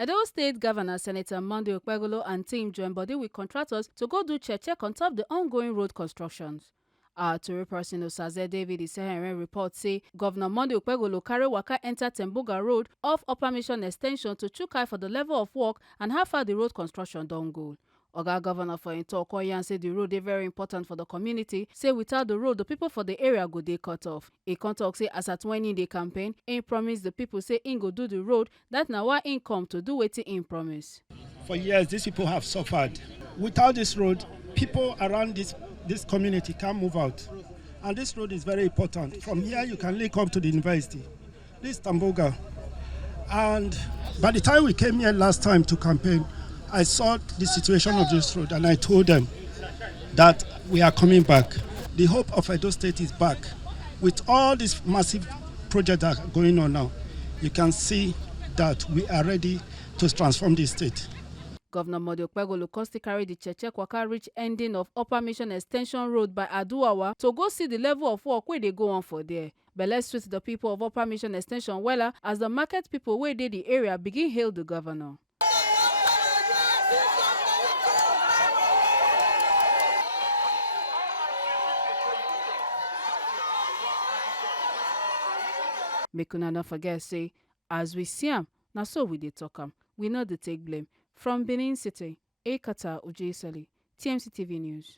Edo State Governor Senator Monday Okpebholo and team join body with contractors to go do check on top the ongoing road constructions. Our Tory person Osaze David Isehere report say Governor Monday Okpebholo carry waka enter Temboga Road off Upper Mission Extension to chook eye for the level of work and how far the road construction don go. Oga Governor for im talk yarn say the road is very important for the community, say without the road the people for the area go dey cut off. E con talk say as at when im dey campaign, im promise the people say im go do the road, that na why im come to do wetin im promise. For years these people have suffered. Without this road, people around this community can't move out. And this road is very important. From here you can link up to the university. This is Temboga. And by the time we came here last time to campaign, I saw the situation of this road and I told them that we are coming back. The hope of Edo State is back. With all these massive projects that are going on now, you can see that we are ready to transform this state. Governor Monday Okpebholo still carry the check waka reach ending of Upper Mission Extension Road by Aduawa to go see the level of work where they go on for there. But let's treat the people of Upper Mission Extension wella as the market people wey dey the area begin hail the governor. Make una not forget say as we see am, na so we dey talk am. We no dey take blame. From Benin City, Ekata Ujesali, TMC TV News.